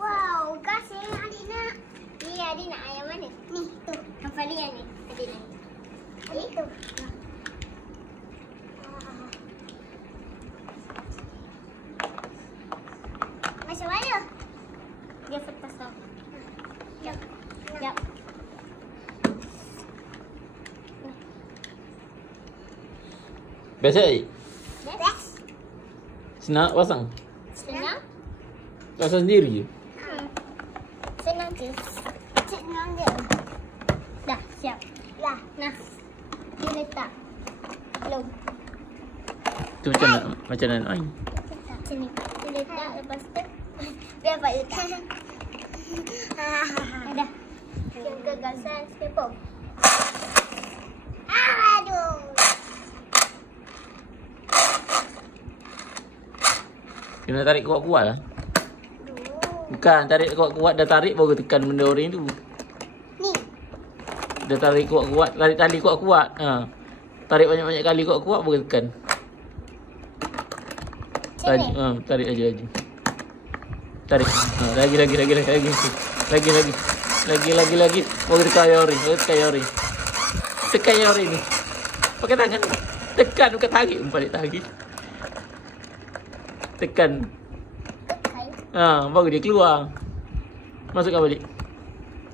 Wow, gas yang adik nak. Ni adik nak ayam mana? Ni, tu. Yang paling yang ni. Adik nak. Adik tu. Macam mana? Dia petas tau. Jap. Jap. Best tak? Best. Senang pasang? Senang? Pasang sendiri je? Senang je. Senang je. Dah, siap. Dah. Nah. Dia letak. Belum. Tu macam nak air. Letak sini. Dia letak lepas tu. Biar Pak letak. Dah. Yang kegagasan skipper. Aduh. Kena tarik kuat-kuat lah. Bukan, tarik kuat-kuat. Dah tarik baru tekan benda oren tu. Ni. Dah tarik kuat-kuat. Tarik tali kuat-kuat. Ha. Tarik banyak-banyak kali kuat-kuat baru tekan. Tarik lagi. Tarik. Ha, lagi. Lagi. Baru tekan oren. Tekan oren ni. Pakai tangan. Tekan bukan tarik. Balik tarik. Tekan. Ha, baru dia keluar. Masukkan balik.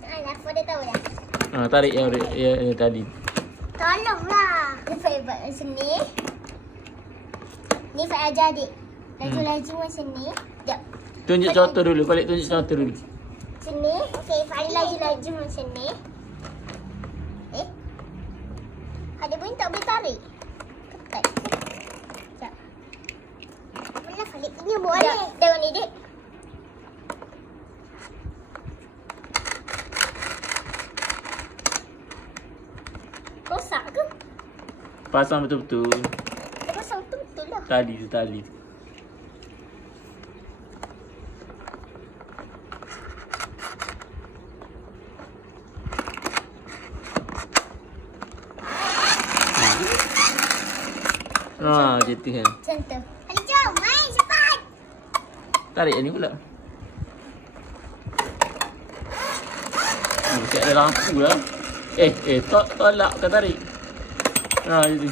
Apa dia tahu dah? Ha, tarik yang tadi. Tolonglah. Dia Fai buat macam ni. Ni Fai ajar adik. Laju-laju macam ni. Sekejap. Tunjuk contoh dulu. Balik tunjuk contoh dulu. Sini. Okey, Fai laju-laju macam ni. Ada bunyi tak boleh tarik. Ketat. Sekejap. Mana Fai punya boleh. Tengok ni, Dik. Rosak ke? Pasang betul-betul. Pasang betul-betul lah. Tali tu. Ha, macam tu kan. Macam tu. Ali, jom. Main cepat. Tarik ni pula. Mesti ada lampu lah. Tolak kan tarik. Ha, macam tu.